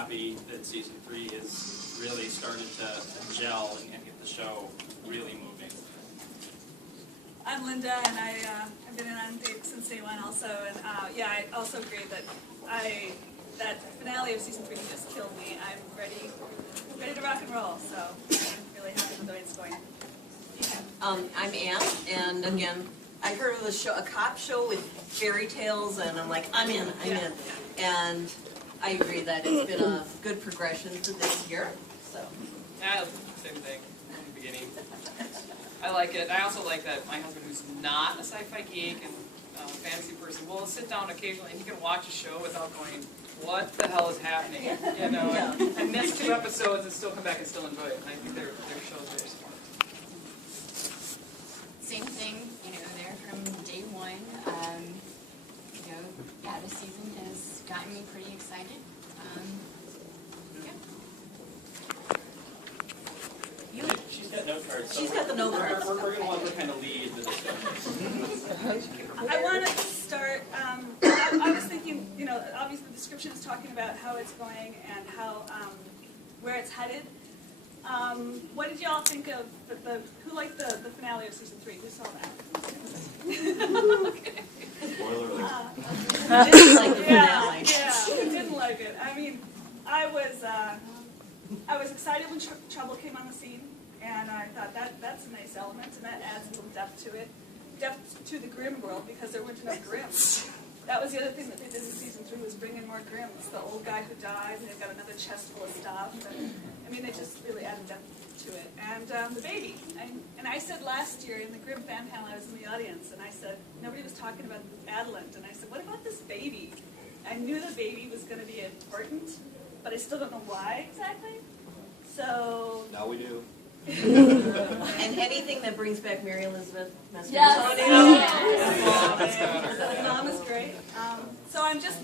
happy that season 3 has really started to gel and get the show really moving. I'm Linda, and I've been in on since day one also, and yeah, I also agree that that finale of season 3 just killed me. I'm ready to rock and roll, so I'm really happy with the way it's going. I'm Anne, and again, I heard of a cop show with fairy tales, and I'm like, I'm in. And I agree that it's been a good progression for this year. So. Yeah, same thing from the beginning. I like it. I also like that my husband, who's not a sci-fi geek and fantasy person, will sit down occasionally and he can watch a show without going, what the hell is happening? You know, and miss 2 episodes and still come back and still enjoy it. And I think their show's very smart. Same thing, you know, there from day one. You know, yeah, this season has gotten me pretty excited. Yeah. She's got note cards. So She's got the note cards. We're going to want to kind of lead the discussion. I want to start, I was thinking, you know, obviously the description is talking about how it's going and how, where it's headed. What did y'all think of who liked the finale of season 3? Who saw that? Okay. Spoiler alert. Didn't like the finale. Yeah, didn't like it. I mean, I was excited when Trouble came on the scene, and I thought that's a nice element, and that adds a little depth to it. Depth to the Grimm world, because there weren't enough Grimms. That was the other thing that they did in season 3, was bring in more Grimms. The old guy who died, and they've got another chest full of stuff. And, I mean, they just really added depth to it. And the baby. And I said last year in the Grimm fan panel, I was in the audience, and I said, nobody was talking about Adelant. And I said, what about this baby? I knew the baby was going to be important, but I still don't know why exactly. So... Now we do. And anything that brings back Mary Elizabeth Messner. Yes. Yeah. Mom is great. So I'm just...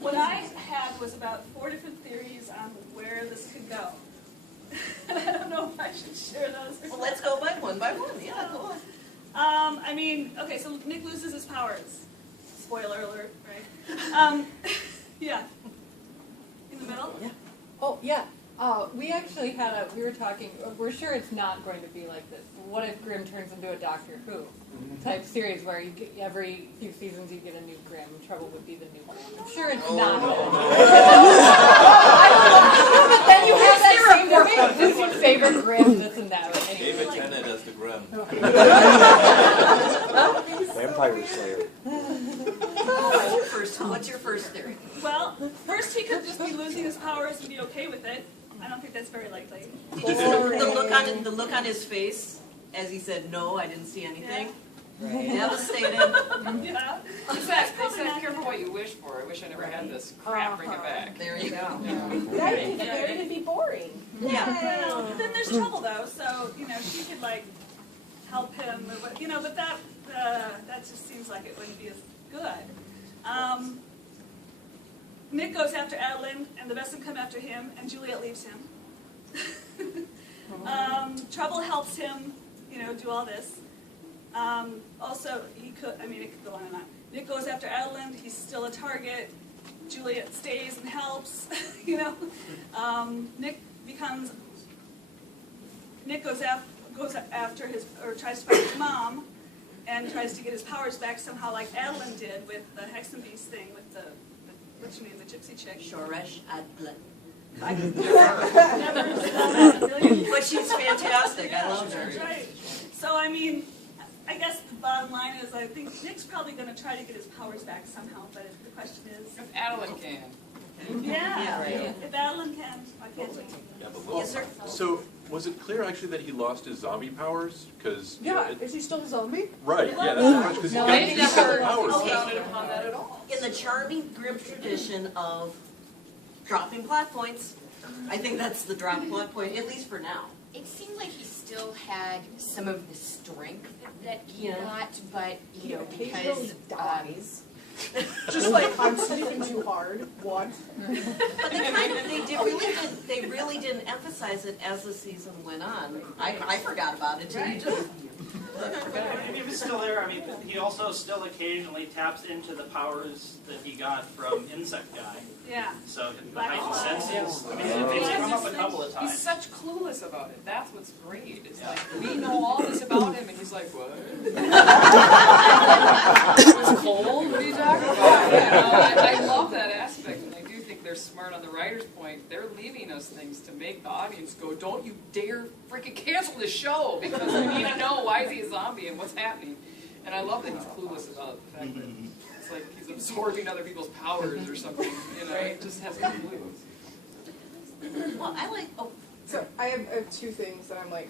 What I had was about 4 different theories on where this could go. And I don't know if I should share those. Well, let's go by one. Yeah, go on. I mean, okay, so Nick loses his powers. Spoiler alert, right? Yeah. In the middle? Yeah. Oh, yeah. We actually we were talking, we're sure it's not going to be like this. What if Grimm turns into a Doctor Who type series where you get, every few seasons you get a new Grimm? Trouble would be the new Grimm. I'm sure it's not. But then you have that same debate. Who's your favorite Grimm? This and that. David Tennant as the Grimm. Vampire Slayer. What's your first theory? Well, first he could just be losing his powers and be okay with it. I don't think that's very likely. Did you see the look on his face as he said, no, I didn't see anything? Yeah. Right. Devastated. Yeah. They said, careful what you wish for. I wish I never had this crap. Bring it back. There you go. That could get there to be boring. Yeah. Well, then there's Trouble though, so you know she could like help him, or what, you know. But that just seems like it wouldn't be as good. Nick goes after Adeline, and the Vesson come after him, and Juliet leaves him. Trouble helps him, you know, do all this. Also, it could go on and on. Nick goes after Adeline, he's still a target. Juliet stays and helps, you know. Nick goes after his, or tries to find his mom, and tries to get his powers back somehow, like Adeline did with the Hexenbeast thing, with the what's her name, the gypsy chick. Shoresh Adlet. Never But she's fantastic. I love her. That's right. So, I mean, I guess the bottom line is I think Nick's probably going to try to get his powers back somehow, but the question is... If Adeline can. Yeah, right. If Adeline can, why can't we? Yes, sir. So, was it clear actually that he lost his zombie powers? Because Is he still a zombie? right, yeah, that's the question. Because No, he's got the powers. Okay. Founded upon that at all. In the charming Grimm tradition of dropping plot points, I think that's the drop plot point, at least for now. It seemed like he still had some of the strength that he Yeah. got, but you know, Occasionally because dies. Just like, I'm sleeping too hard. What? But they really didn't emphasize it as the season went on. I forgot about it too. If he was still there, I mean, he also still occasionally taps into the powers that he got from Insect Guy. Yeah. So the heightened senses, I mean, they come up a couple of times. He's such clueless about it. That's what's great. It's like, we know all this about him, and he's like, what? It's cold? What are you talking about? You know, I love that aspect, and I do think they're smart on the writer's point. They're leaving us things to make the audience go, don't you dare freaking cancel the show, because we need to know why is he a zombie and what's happening. And I love that he's clueless about the fact that it's like he's absorbing other people's powers or something. You know, it just has no clue. Well, I like, oh, So I have two things that I'm like,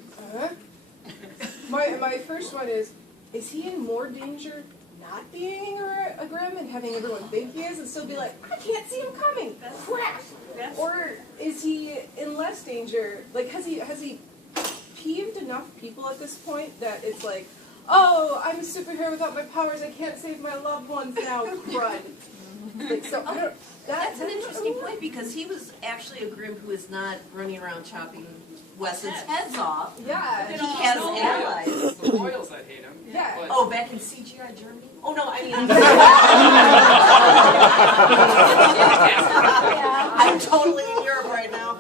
My first one is he in more danger not being a Grimm and having everyone think he is and still be like, I can't see him coming, crap! Or is he in less danger? Like, has he peeved enough people at this point that it's like, oh, I'm a superhero without my powers, I can't save my loved ones now, crud. Like, so I don't, that's an interesting point, because he was actually a Grimm who is not running around chopping Wes's heads off. Yeah. He has allies. The Royals that hate him. Yeah. But Oh, back in CGI Germany? Oh, no, I mean, I'm totally in Europe right now.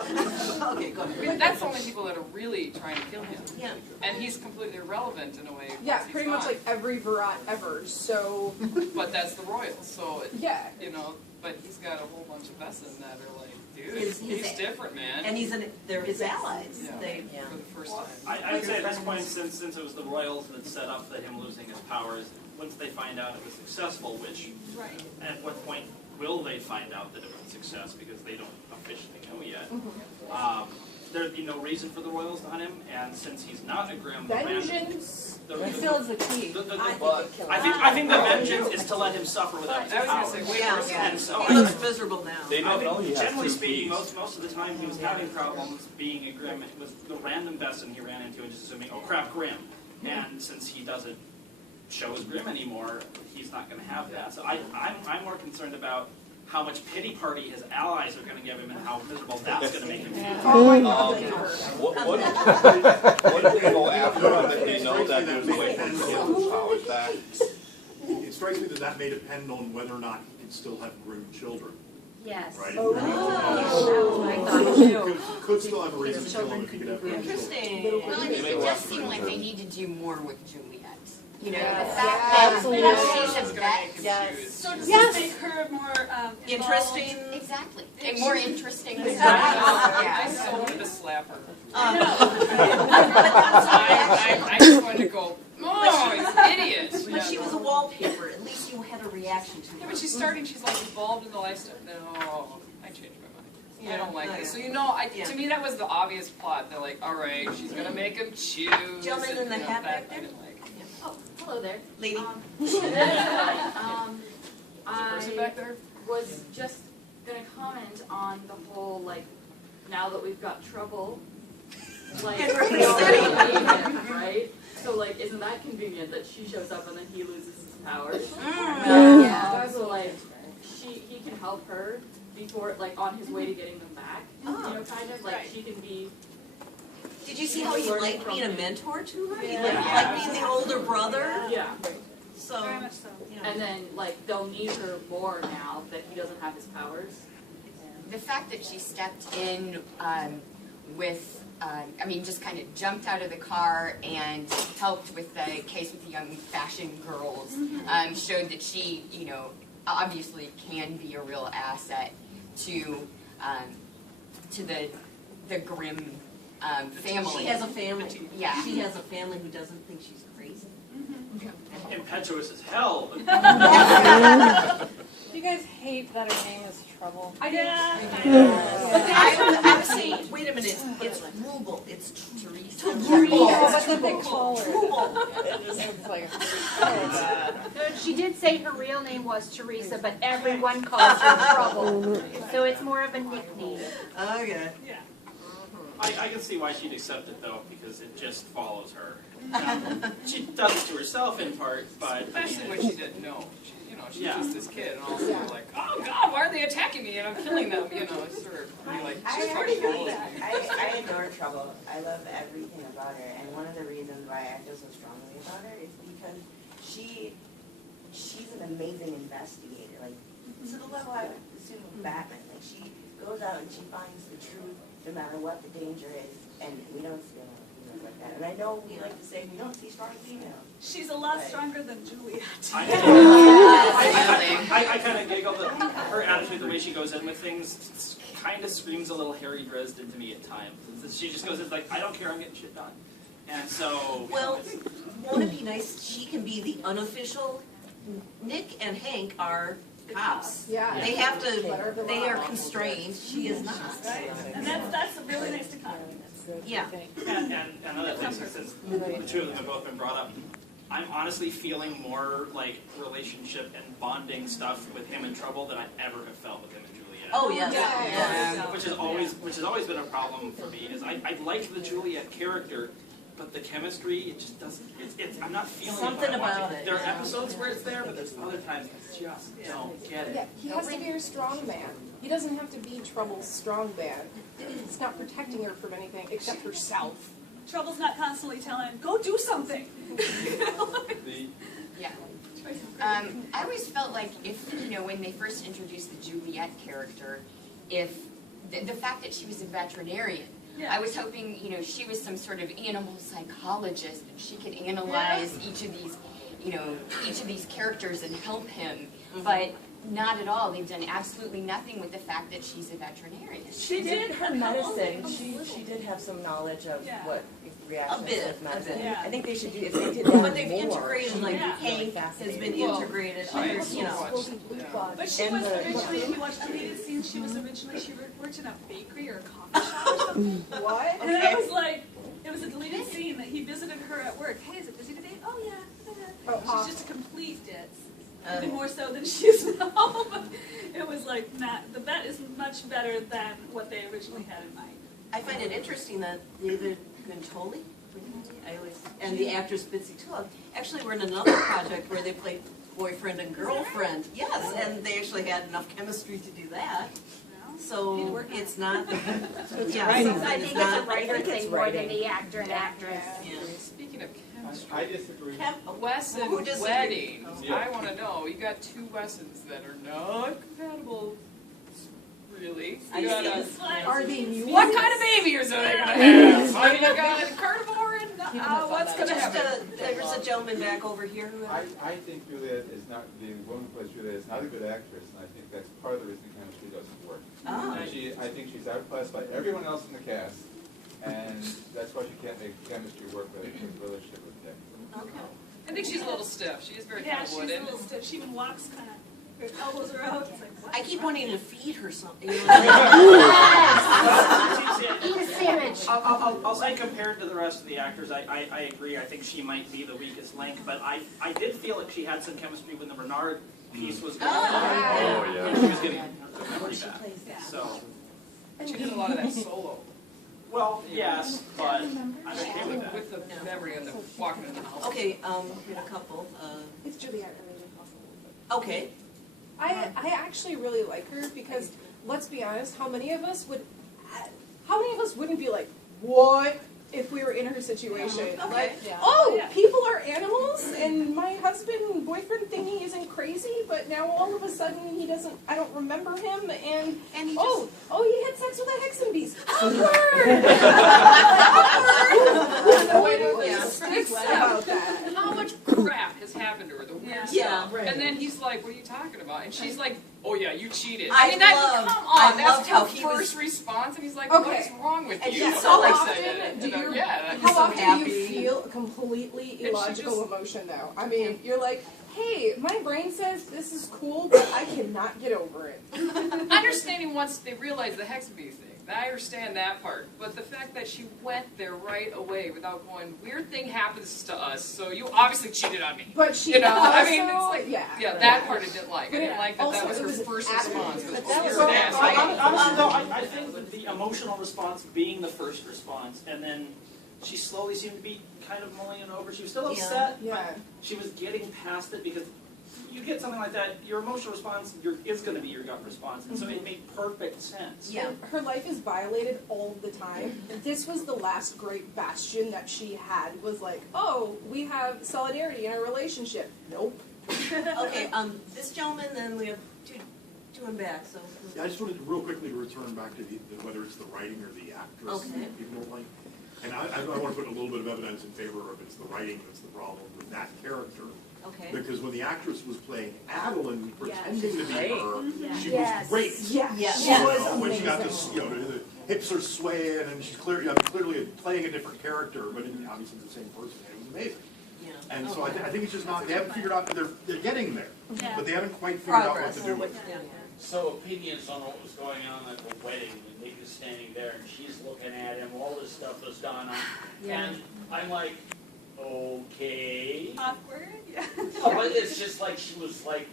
Okay, go I mean, ahead. that's the only people that are really trying to kill him. Yeah. And he's completely irrelevant in a way. Yeah, once he's pretty much gone. like every Virat ever, so, But that's the Royals, so, yeah. you know, but he's got a whole bunch of Vesson that are like, dude, He's he's different, man. And they're his allies. Yeah, They, yeah. for the first time. I would say at this point, since it was the Royals that set up him losing his powers, once they find out it was successful, which at what point will they find out that it was a success, because they don't officially know yet. There'd be no reason for the Royals to hunt him, and since he's not a Grimm, Vengeance. He still has the key. I think the vengeance is to let him suffer without his I was powers. gonna say, wait, Yeah, where's yeah. And so He looks miserable now. They don't know he has generally two speaking, keys. most of the time he was having problems being a Grimm. It was the random Vesson he ran into and just assuming, oh crap, Grimm. And since he doesn't show his Grimm anymore, he's not going to have that. So I'm more concerned about how much pity party his allies are going to give him and how miserable that's going to make him feel. Oh my god, they were. What do they go after him that they know that there's a way for him to get his powers back? It strikes me that may depend on whether or not he can still have Grimm children, Yes. right? Oh. That was my thought too. Could still have a reason to kill him if he could have Grimm children. Interesting. Well, and it does seem like they need to do more with Juliet. You know, Yes. the fact that Absolutely. she's It's a gonna vet. make him Yes. choose. So does Yes. this make her more Interesting. Exactly. And more interesting. I Yeah. so wanted to slap her. But I just wanted to go, oh, he's an idiot. But she was a wallpaper. At least you had a reaction to Yeah, her. but she's starting, she's like involved in the lifestyle. No, I changed my mind. Yeah. I don't like Oh, this. So yeah. you know, Yeah. to me that was the obvious plot. They're like, all right, she's gonna make him choose. Gentleman in the and, you know, hat that back I there? didn't like. Oh, hello there. Lady. Is there a person I back there? was just gonna comment on the whole, like, now that we've got trouble, like, And we're we already city. need him, right? So, like, isn't that convenient that she shows up and then he loses his powers? Yeah. So, like, he can help her before, like, on his way to getting them back. Oh. You know, kind of, like, she can be, Did you see how he liked being a mentor to her? He liked Yeah. being the older brother. yeah. So, Very much so. yeah. And then, like, they'll need her more now that he doesn't have his powers. The fact that she stepped in with, I mean, just kind of jumped out of the car and helped with the case with the young fashion girls showed that she, you know, obviously can be a real asset to the Grimm family. She has a family. Yeah. She has a family who doesn't think she's crazy. Impetuous as hell. Do you guys hate that her name is Trouble? I did. I was saying, wait a minute, it's Rubel, it's Teresa. Oh, that's what they call her. It's like, oh, She did say her real name was Teresa, but everyone calls her Trouble. So it's more of a nickname. Okay. Yeah. I can see why she'd accept it though, because it just follows her. She does it to herself in part, but Especially when she didn't know. She, you know, she's Yeah. just this kid, and all of a sudden you're like, oh God, why are they attacking me? And I'm killing them, you know, it's sort of, you're like, I she's agree fucking with cool. that. I adore Trouble. I love everything about her, and one of the reasons why I feel so strongly about her is because she's an amazing investigator. Like, to the level I would assume with Batman. Like, she goes out and she finds the truth no matter what the danger is, and we don't see a lot of females like that. And I know we like to say we don't see strong females. She's a lot stronger than Juliet. I kind of giggle that her attitude, the way she goes in with things, kind of screams a little Harry Dresden to me at times. She just goes, it's like, I don't care, I'm getting shit done. And so... Well, won't it be nice, she can be the unofficial, Nick and Hank are cops. Yeah. They have to, they are constrained, she is not. Right? And that's a really nice dichotomy. Yeah. And another thing, since the two of them have both been brought up, I'm honestly feeling more like relationship and bonding stuff with him in Trouble than I ever have felt with him in Juliet. Oh, yes. Yeah. Which has always been a problem for me. Is I like the Juliet character, but the chemistry, it just doesn't. I'm not feeling Something it when I'm about watching. it, There are yeah. episodes where it's there, but there's other times I just don't get it. Yeah, he has to be her strong man. He doesn't have to be Trouble's strong man. He's not protecting her from anything except herself. Trouble's not constantly telling him, go do something. Yeah. I always felt like if, you know, when they first introduced the Juliet character, if the fact that she was a veterinarian, Yeah. I was hoping, you know, she was some sort of animal psychologist and she could analyze each of these, you know, each of these characters and help him. But not at all. They've done absolutely nothing with the fact that she's a veterinarian. She did her medicine. She did have some knowledge of what reactions with medicine. Yeah. I think they should do if they did that But they've more. integrated, like Yeah. Hank has been Well, integrated, right. others, you know. But she And was the- originally, if you watch deleted scenes, she worked in a bakery or a coffee shop or something. What? And it was like, it was a deleted scene that he visited her at work. Hey, is it busy today? Oh, yeah. Oh, She's just a complete ditz. Even more so than she is now. It was like, the vet is much better than what they originally had in mind. I find it interesting that David Guntoli, and the actress Bitsy Tulloch actually were in another project where they played boyfriend and girlfriend. Yes, and they actually had enough chemistry to do that. So it's not. Yeah, I think it's a writer thing more than the actor and actress. Yeah. Speaking of chemistry, I disagree. Wes Who and disagrees? weddings, Yeah. I want to know, you got two Wessons that are not compatible, really. You got a, Are they new? what kind of babies are they going to have? I mean, you got a carnivore and what's going to Just happen? there's a gentleman back over here who. I think Juliet is not, the woman who plays Juliet is not a good actress, and I think that's part of the reason chemistry doesn't work. Oh. I think she's outclassed by everyone else in the cast, and that's why she can't make chemistry work with a relationship with Nick. Okay. I think she's a little stiff. She is very Yeah, kind of she's a wooden. little stiff. She even walks kind of, her elbows are out. It's like, what? I keep wanting to feed her something. You know, Eat a sandwich. I'll say compared to the rest of the actors, I agree. I think she might be the weakest link, but I did feel like she had some chemistry when the Bernard piece was going on. Oh, yeah. And she was getting her memory back. So, She did a lot of that solo. well, yes, but I'm okay with that. With the memory and the walking in the house. okay, we had a couple. It's Juliet. Okay. I actually really like her because, let's be honest, how many of us wouldn't be like, what, if we were in her situation? Okay. Like, Yeah. oh, Yeah. people are animals, and my husband, boyfriend thingy isn't crazy, but now all of a sudden I don't remember him, and he oh, he had sex with a hexen beast. Awkward! Yeah. Sticks about that. How much crap has happened to her? The weird Yeah. stuff. And then he's like, "What are you talking about?" And she's like, "Oh yeah, you cheated." I mean, that loved- come I on, that's loved how her he was- first response, and he's like, Okay. "What's wrong with And you?" she's I'm so like, excited. Do you, yeah. He's how so often do happy. you feel completely And she illogical just- emotion though? I mean, you're like, hey, my brain says this is cool, but I cannot get over it. Understanding once they realized the hex bee thing, I understand that part. But the fact that she went there right away without going, weird thing happens to us, so you obviously cheated on me. But she You know, also, I mean, it's like, yeah, that part I didn't like. I didn't Yeah. like that that Also, was it her was first adamant. response. It was That was you're an so- asshole. Honestly, though, I think that the emotional response being the first response, and then she slowly seemed to be kind of mulling it over. She was still upset, Yeah. but she was getting past it because you get something like that, your emotional response is going to be your gut response, and so it made perfect sense. Yeah. Her life is violated all the time. This was the last great bastion that she had, was like, oh, we have solidarity in our relationship. Nope. Okay, this gentleman, then we have two in back, so. Yeah, I just wanted real quickly to return back to whether it's the writing or the actress Okay. that people don't like. And I want to put a little bit of evidence in favor of it's the writing that's the problem with that character. Okay. Because when the actress was playing Adeline, pretending to be Great. her, she Yes. was great. Yeah. Yes. You She know, was when she got amazing. this, the hips are swaying and she's clearly playing a different character, but obviously the same person. And it was amazing. Yeah. And so I think it's just not, they haven't figured out, they're getting there, Yeah. but they haven't quite figured out what Progress. to do with it. Yeah. So opinions on what was going on at the wedding, when Nick is standing there and she's looking at him, all this stuff was going on. Yeah. And I'm like, okay. Awkward, yeah. Oh, but it's just like she was like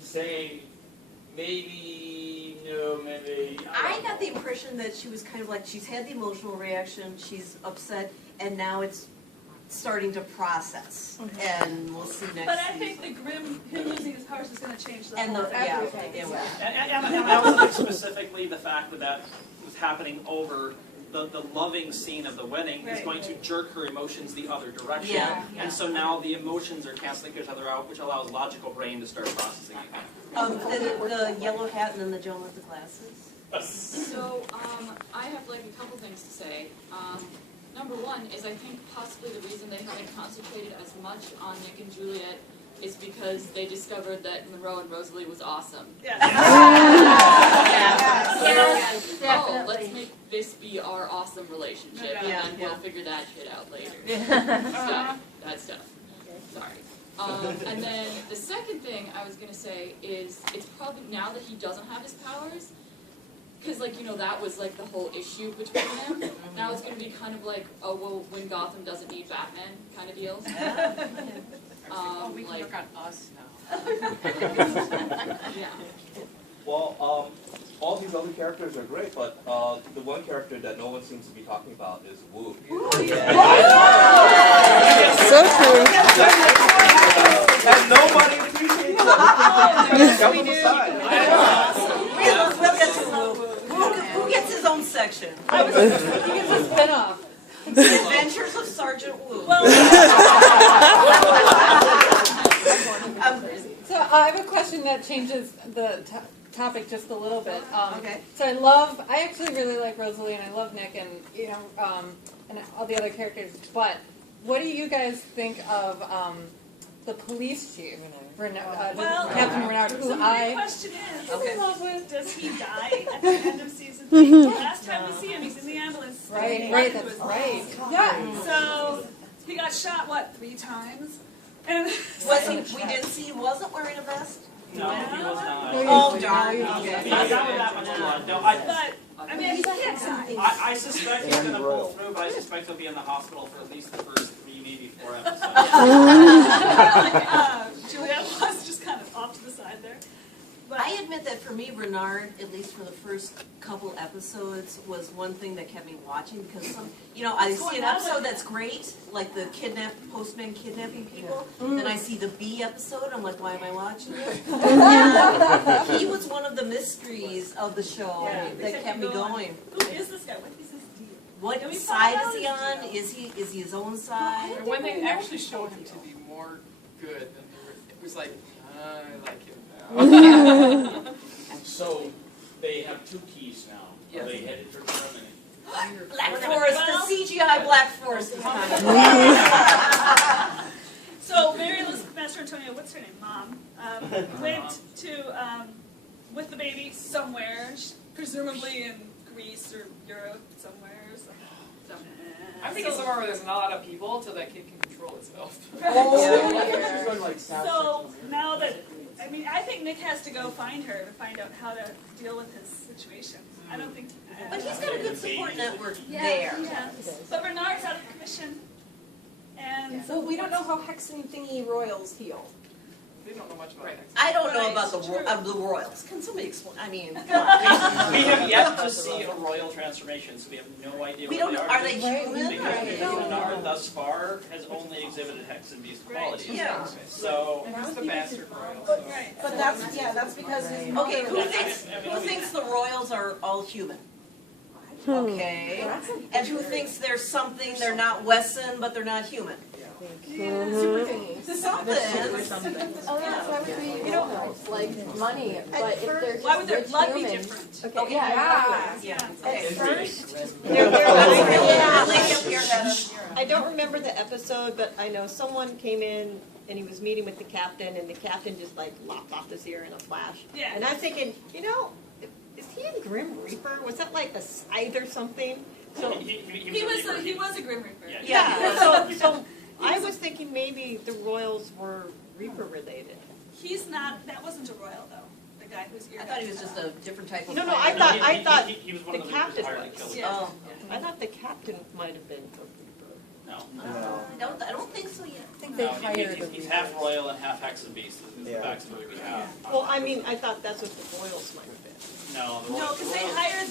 saying, maybe, no, maybe. I got the impression that she was kind of like, she's had the emotional reaction, she's upset, and now it's starting to process. And we'll see next But I season. think the Grimm, him losing his powers is going to change the And whole the, yeah, everything. it will. And I also think specifically the fact that that was happening over the loving scene of the wedding is Right. going to jerk her emotions the other direction. Yeah. And so now the emotions are canceling each other out, which allows logical brain to start processing again. The yellow hat and then the gentleman with the glasses. So, I have like a couple things to say. Number one is I think possibly the reason they haven't concentrated as much on Nick and Juliet is because they discovered that Monroe and Rosalie was awesome. Yeah. Oh, let's make this be our awesome relationship, Yeah. and then we'll figure that shit out later. That stuff. Sorry. And then the second thing I was gonna say is it's probably now that he doesn't have his powers, because like that was like the whole issue between them. Now it's gonna be kind of like, oh well, when Gotham doesn't need Batman kind of deal. We can work on us now. Yeah. Well, all these other characters are great, but the one character that no one seems to be talking about is Wu. So true. And nobody appreciates him. We do. We'll get to Who gets his own section? He gets a spin-off. Adventures of Sergeant Wu. So I have a question that changes the topic just a little bit. Okay. So I actually really like Rosalie, and I love Nick, and and all the other characters. But what do you guys think of the police chief, Captain Renard? Who So the I big question is, Okay. does he die at the end of season 3? The last time we see him, he's in the ambulance. right, that's right. Yeah. So he got shot 3 times? And We didn't see he wasn't wearing a vest. No, he was not. Oh darn. Not Okay. that much blood. No, I he can't die. I suspect he's going to pull through, but I suspect he'll be in the hospital for at least the first 3, maybe 4 episodes. Juliet was just kind of off to the side there. But I admit that for me, Renard, at least for the first couple episodes, was one thing that kept me watching because I see an episode that's great, like the postman kidnapping people. Then I see the B episode. I'm like, why am I watching this? And he was one of the mysteries of the show that kept me going. Who is this guy? What is his deal? What Can we side find is he out on? Is he his own side? And when they actually showed him to be more good than it was like, I like him now. So they have 2 keys now. Yes. Are they headed for Germany? Black Forest, the CGI Black Forest is coming. So Mary Elizabeth Master Antonio, what's her name? Mom, went to with the baby somewhere, presumably in Greece or Europe somewhere. I'm thinking somewhere where there's not a lot of people so that kid can control itself. So now that, I think Nick has to go find her to find out how to deal with his situation. I don't think. But he's got a good support network Yeah, there. yeah. But Bernard's out of commission. And Well, we don't know how Hexen Thingy Royals heal. They don't know much about it. I don't know about the royals. Can somebody explain? I mean, come on. We have yet to see a royal transformation, so we have no idea We what don't they know. are. Are they human? Because No. Lunar thus far has only exhibited hex and beast qualities. Yeah. So, Who's the bastard royal? But that's because his mother. Okay, who thinks the royals are all human? Okay. And who thinks there's something, they're not Wesson, but they're not human? Super thingies. Something. Oh, yeah, so that would be, you know, like money, but if they're just Why would their rich blood be humans- different? Okay, yeah. Yeah. At Okay. first, I don't remember the episode, but I know someone came in and he was meeting with the captain, and the captain just like lopped off his ear in a flash. Yeah. And I'm thinking, you know, is he in Grim Reaper? Was that like a scythe or something? So He was a Grim Reaper. yeah. So I was thinking maybe the royals were Reaper related. He's not, that wasn't a royal though, the guy whose ear. I thought he was just a different type of. No, I thought he was one the of the captain hired to kill was. him. Oh. I thought the captain might have been a Reaper. No. I don't think so yet. I think No, he's half royal and half hex and beast is the backstory we have. Well, I mean, I thought that's what the royals might have been. No, the No, royals. because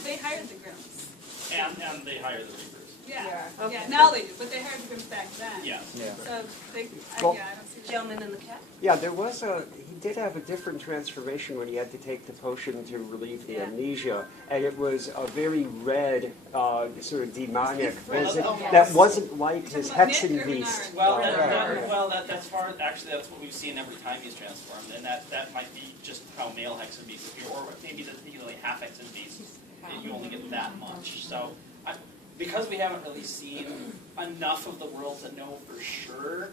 they hired the Grimms. And they hired the Reapers. Yeah, Okay. yeah, now they do, but they hired the Grimms back then. Yeah. So they, Well- yeah, I don't see that. Gentleman in the cap? Yeah, he did have a different transformation when he had to take the potion to relieve the Yeah. amnesia, and it was a very red, sort of demonic Well, visit oh, that wasn't like his Talking about Hexen Nick or Beast. Well, Bernard? that's what we've seen every time he's transformed, and that might be just how male hex and beast appear, or maybe the half hex and beast, you only get that much. So, because we haven't really seen enough of the world to know for sure,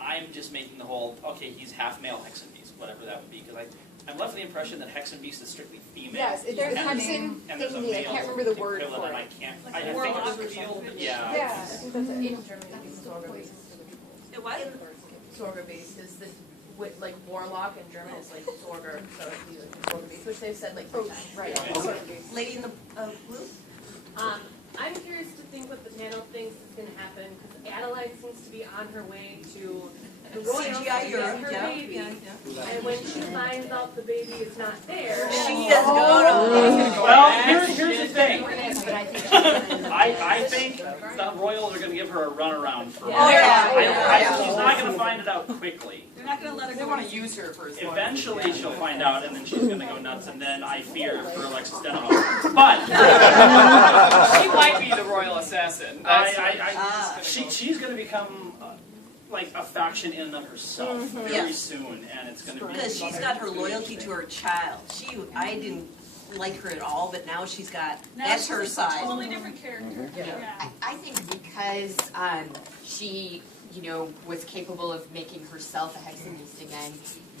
I'm just making the whole, okay, he's half male hex and beast, whatever that would be, because I'm left with the impression that hex and beast is strictly female. Yes, there's and, Hexen and there's a thingy, I male can't remember the word equivalent, for and it. I can't, Like I think warlock it was or revealed, something. yeah. Yeah, I think that's it. In German, they use Sorga base. It what? Sorga base is this, with, like, warlock in German is like Sorger, so it's usually Sorga base, which they've said like 3 times. Right. Lady in the blue? I'm curious to think what the panel thinks is going to happen, because Adeline seems to be on her way to the royal CGI to Europe, get her yeah, baby. yeah. And when she finds out the baby is not there, She is gonna. Well, here's the thing. I think the Royals are going to give her a runaround for a while. She's not going to find it out quickly. They're not gonna let her They go. want to use her for his Eventually, she'll find out, and then she's going to go nuts, and then I fear for Alexis Denoff. But She might be the royal assassin. she's going to become like a faction in and of herself very Yeah. soon, and it's going to be Because she's got her loyalty to her child. I didn't like her at all, but now she's got, Now that's she's her a side. totally different character. Yeah. I think because she, was capable of making herself a Hexen Beast again,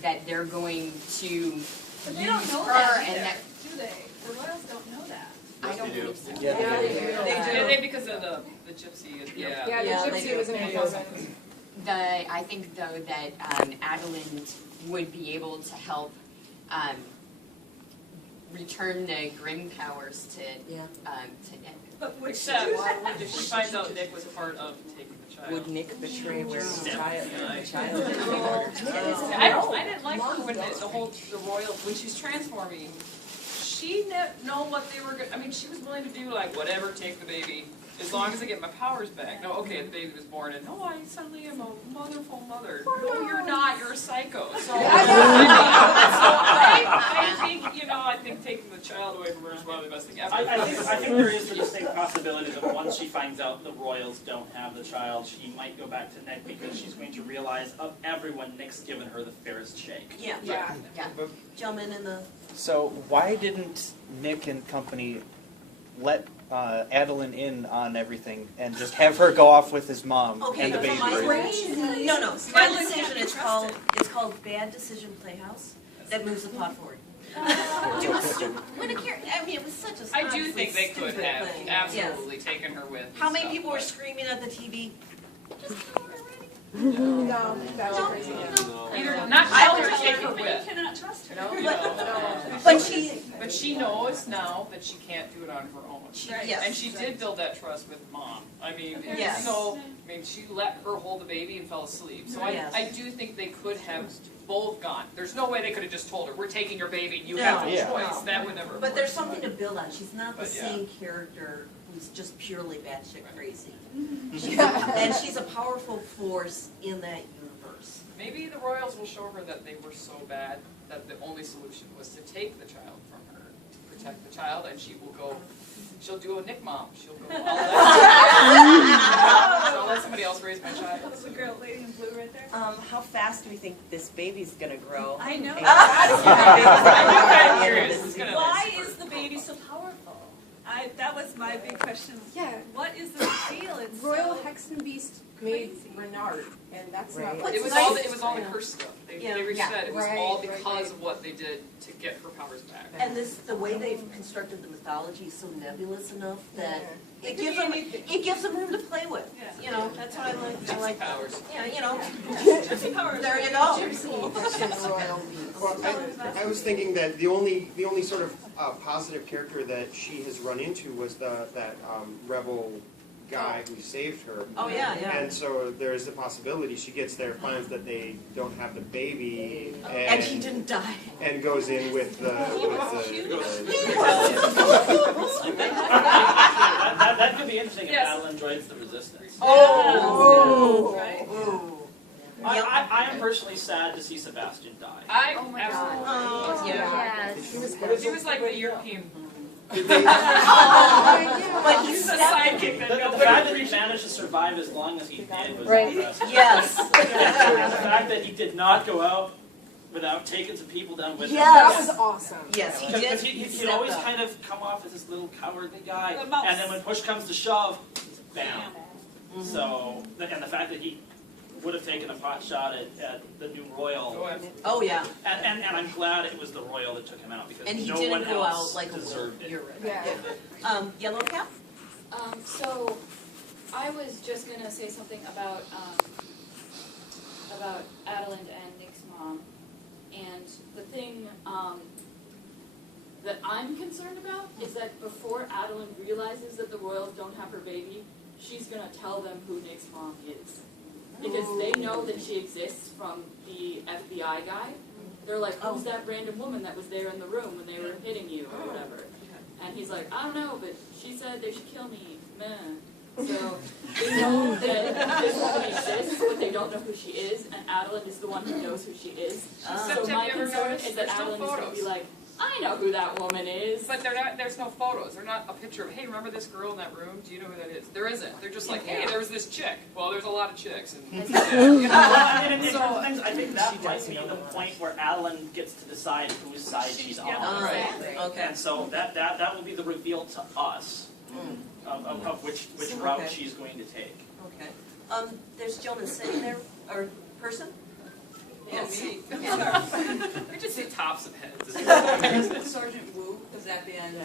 that they're going to But they don't use know her that and either, that. do they? The royals don't know that. I don't believe so. Yeah, They because of the gypsy. Yeah. Yeah, the gypsy was an incumbent. I think though that Adeline would be able to help return the Grimm powers to Nick. But which Except if she finds out Nick was part of taking the child. Would Nick betray where his child? I didn't like her when the royal when she's transforming. She didn't know what they were going. I mean, she was willing to do like whatever, take the baby, as long as I get my powers back. No, okay, the baby was born, and I suddenly am a wonderful mother. No, you're not. You're a psycho. So I think I think taking the child away from her is one of the best things ever. I think there is the distinct possibility that once she finds out the Royals don't have the child, she might go back to Nick because she's going to realize of everyone, Nick's given her the fairest shake. Yeah. Gentlemen in the. So why didn't Nick and company let Adeline in on everything and just have her go off with his mom Okay, and the baby? No. My decision is called Bad Decision Playhouse. That moves the plot forward. It was such a. I do think they could stupid have thing. absolutely taken her with. How many stuff, people were but- screaming at the TV? No, that was crazy. Either not tell her, take her But you with. cannot trust her. But she knows now that she can't do it on her own. Yes. And she did build that trust with mom. I mean, Yes. she let her hold the baby and fell asleep. So Yes. I do think they could have both gone. There's no way they could have just told her, we're taking your baby and you No. have no Yeah. choice. That would never But there's something to build on. She's not the But, yeah. same character who's just purely batshit crazy. Yeah. And she's a powerful force in that universe. Maybe the royals will show her that they were so bad that the only solution was to take the child from her, to protect the child, and she will go, she'll do a Nick mom. She'll go all that. So I'll let somebody else raise my child. That's the girl, lady in blue right there. How fast do we think this baby's gonna grow? I know. I'm curious. It's gonna- Why is the baby so powerful? That was my big question. Yeah. What is the deal? It's Royal so Hexenbeast made Renard, and that's not. Right. It was all the curse stuff. They said it was Right, all right, because of what they did to get her powers back. And the way they've constructed the mythology is so nebulous enough that it gives them room to play with. Yeah. You know, that's what I like. I like powers. Yeah, you know. Gypsy powers. There you go. Well, I was thinking that the only sort of positive character that she has run into was that rebel guy who saved her. Oh yeah, yeah. And so there's the possibility she gets there, finds that they don't have the baby, And he didn't die. and goes in with the. That could be interesting if Yes. Adeline joins the resistance. Oh. Right? I am personally sad to see Sebastian die. Absolutely. Oh, yeah. He was like the European. But he's a sidekick The that fact that he managed to survive as long as he did was Right. impressive. Yes. And the fact that he did not go out without taking some people down with him. That was awesome. Yes, he did. Because he'd always kind of come off as this little cowardly guy, The mouse. and then when push comes to shove, bam. So, and the fact that he would have taken a pot shot at the new royal, Oh yeah. and I'm glad it was the royal that took him out because And he no didn't one go else out like a wolf. deserved it. You're right. Yeah. Yellow Cap? So, I was just gonna say something about Adeline and Nick's mom, and the thing that I'm concerned about is that before Adeline realizes that the royals don't have her baby, she's gonna tell them who Nick's mom is, because they know that she exists from the FBI guy. They're like, who's that random woman that was there in the room when they were hitting you or whatever? And he's like, I don't know, but she said they should kill me. Meh. So they know that this woman exists, but they don't know who she is, and Adeline is the one who knows who she is. Except So have my you ever concern noticed is that there's no Adeline is going to be photos? like, I know who that woman is. But there's no photos. They're not a picture of, hey, remember this girl in that room? Do you know who that is? There isn't. They're just like, hey, there was this chick. Well, there's a lot of chicks. And, In terms of things, I think that might be the point where Adeline gets to decide whose side she's on. Right. Okay. And so that will be the reveal to us of which route Okay. she's going to take. Okay. There's a gentleman sitting there, or person? Yes. Me. We just see tops of heads. Sergeant Wu, because at the end,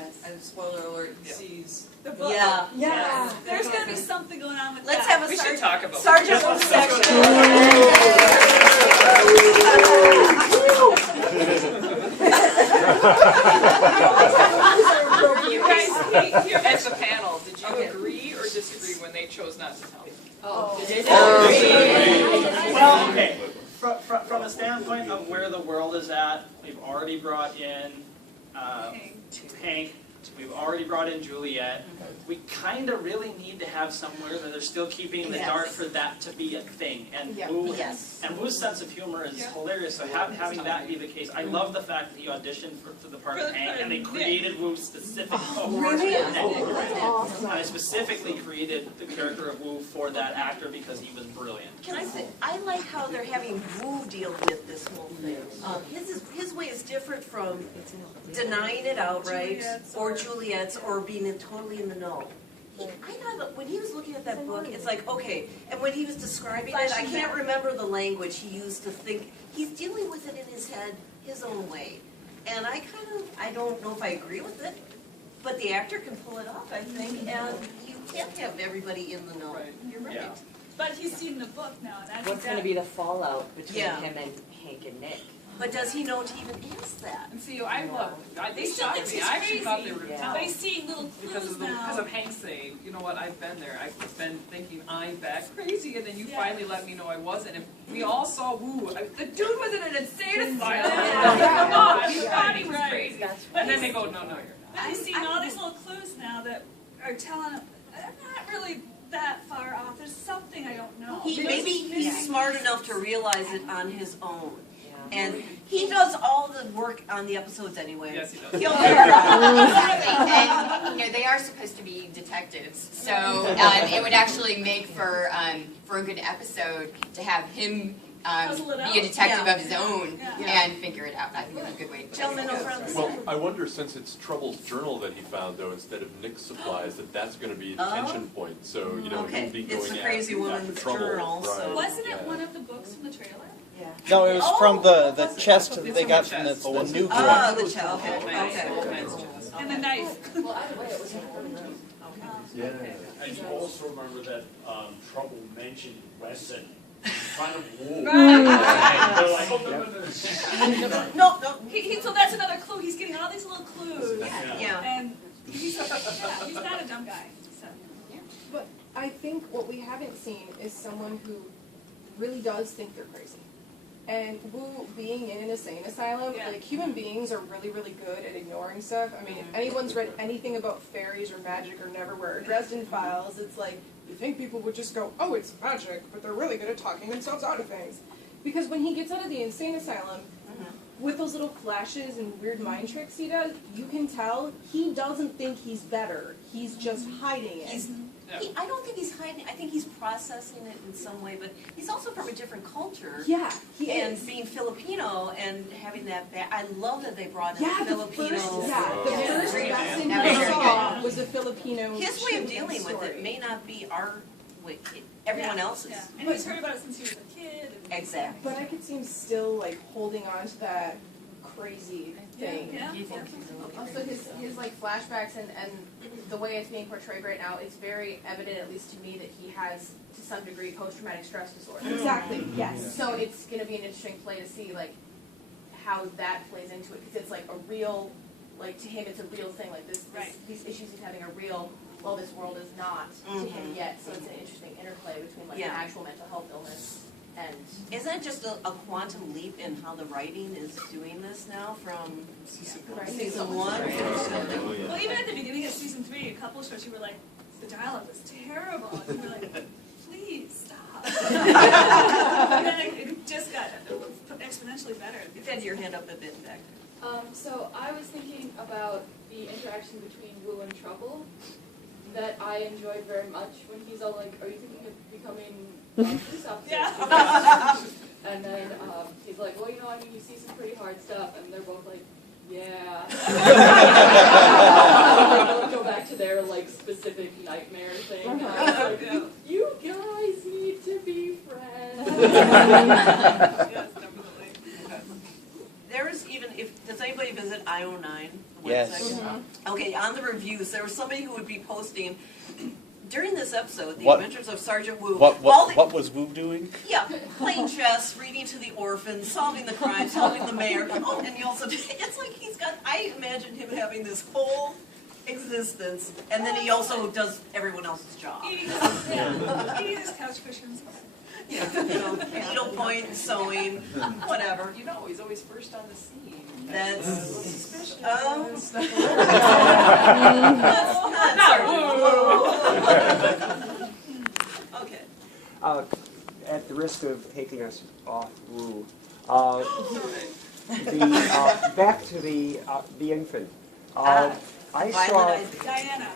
spoiler alert, he sees The book. Yeah. Yeah. There's going to be something going on with Let's that. have a We should talk about Sergeant Wu section. You guys, as a panel, did you agree or disagree when they chose not to tell you? Well, okay. From a standpoint of where the world is at, we've already brought in Hank. We've already brought in Juliet. We kind of really need to have somewhere that they're still keeping in the dark for that to be a thing. And Wu's sense of humor is hilarious. So having that be the case, I love the fact that he auditioned for the part of Hank, and they created Wu specifically for Nick. And I specifically created the character of Wu for that actor because he was brilliant. Can I say, I like how they're having Wu deal with this whole thing. His way is different from denying it outright, or Juliet's, or being totally in the know. I thought that when he was looking at that book, it's like, okay, and when he was describing it, I can't remember the language he used to think. He's dealing with it in his head, his own way. And I don't know if I agree with it, but the actor can pull it off, I think, and you can't have everybody in the know. You're right. But he's seen the book now, and I think What's going to be the fallout between him and Hank and Nick? But does he know to even ask that? And see, I love, He they still shocked thinks me. he's I actually thought they crazy. were gonna Yeah. tell. But he's seeing little Because clues of, now. because of Hank saying, you know what, I've been there. I've been thinking I'm that crazy, and then you Yeah. finally let me know I wasn't. And we all saw, woo, the dude was in an insane asylum. Yeah. Come on, you Right. thought he was Right. crazy. But And then they he's- go, no, you're not. But he's seeing all these little clues now that are telling him, I'm not really that far off. There's something I don't know. Maybe he's smart enough to realize it on his own. And he does all the work on the episodes anyway. Yes, he does. He'll figure it out. Exactly, and you know they are supposed to be detectives, so it would actually make for a good episode to have him Puzzle it be out. a detective Yeah. of his own Yeah. and figure it out. I think that's a good way. Gentlemen, no friends. Well, I wonder, since it's Trouble's journal that he found, though, instead of Nick's supplies, that's going to be the tension point. So, you know, Okay, he'll be it's going the after, crazy woman's after Trouble. journal, so- Right. Wasn't it yeah. one of the books from the trailer? Yeah. No, it was from the chest they got from the new Ah, one. the child. Okay. And the knife. Well, either way, it was in the room. Yeah. And you also remember that Trouble mentioned Wesson in front of Wu. Right. They're like, oh, No. So that's another clue. He's getting all these little clues. Yeah. And he's not a dumb guy. So. But I think what we haven't seen is someone who really does think they're crazy. And Wu being in an insane asylum, like human beings are really, really good at ignoring stuff. I mean, if anyone's read anything about fairies or magic or Neverwhere or Dresden Files, it's like, you think people would just go, oh, it's magic, but they're really good at talking themselves out of things. Because when he gets out of the insane asylum, with those little flashes and weird mind tricks he does, you can tell he doesn't think he's better. He's just hiding it. I don't think he's hiding. I think he's processing it in some way, but he's also from a different culture. Yeah, he and is. being Filipino and having that. I love that they brought in Yeah, a Filipino. the first lesson That was we very saw good. was a Filipino. His way of children's dealing with story. it may not be our way, everyone else's. Yeah. And he's heard about it since he was a kid. Exactly. But I could see him still like holding on to that crazy thing. Yeah. Also, his like flashbacks and the way it's being portrayed right now, it's very evident, at least to me, that he has to some degree post-traumatic stress disorder. Exactly. Yes. So it's going to be an interesting play to see like how that plays into it, because it's like a real, like to him, it's a real thing. Like these issues he's having are real. Well, this world is not to him yet. So it's an interesting interplay between like an actual mental health illness. And isn't it just a quantum leap in how the writing is doing this now from season one? Well, even at the beginning of season 3, a couple of shows you were like, the dialogue was terrible. And you were like, please stop. And then it just got exponentially better. You've had your hand up a bit back there. So I was thinking about the interaction between Wu and Trouble that I enjoyed very much when he's all like, are you thinking of becoming a police officer? Yeah. And then he's like, well, you know, I mean, you see some pretty hard stuff, and they're both like, yeah. They go back to their like specific nightmare thing. And I was like, you guys need to be friends. Yes, definitely. There's even, does anybody visit IO9? The Yes. website? Okay, on the reviews, there was somebody who would be posting, during this episode, The What- Adventures of Sergeant Wu. What all the- what was Wu doing? Yeah, playing chess, reading to the orphans, solving the crimes, helping the mayor. Oh, and he also, it's like he's got, I imagine him having this whole existence, and then he also does everyone else's job. Eating his couch cushions. Yeah, needlepoint, sewing, whatever. You know, he's always first on the scene. That's suspicious. That's not okay. At the risk of taking us off Wu, back to the infant. I saw. Diana.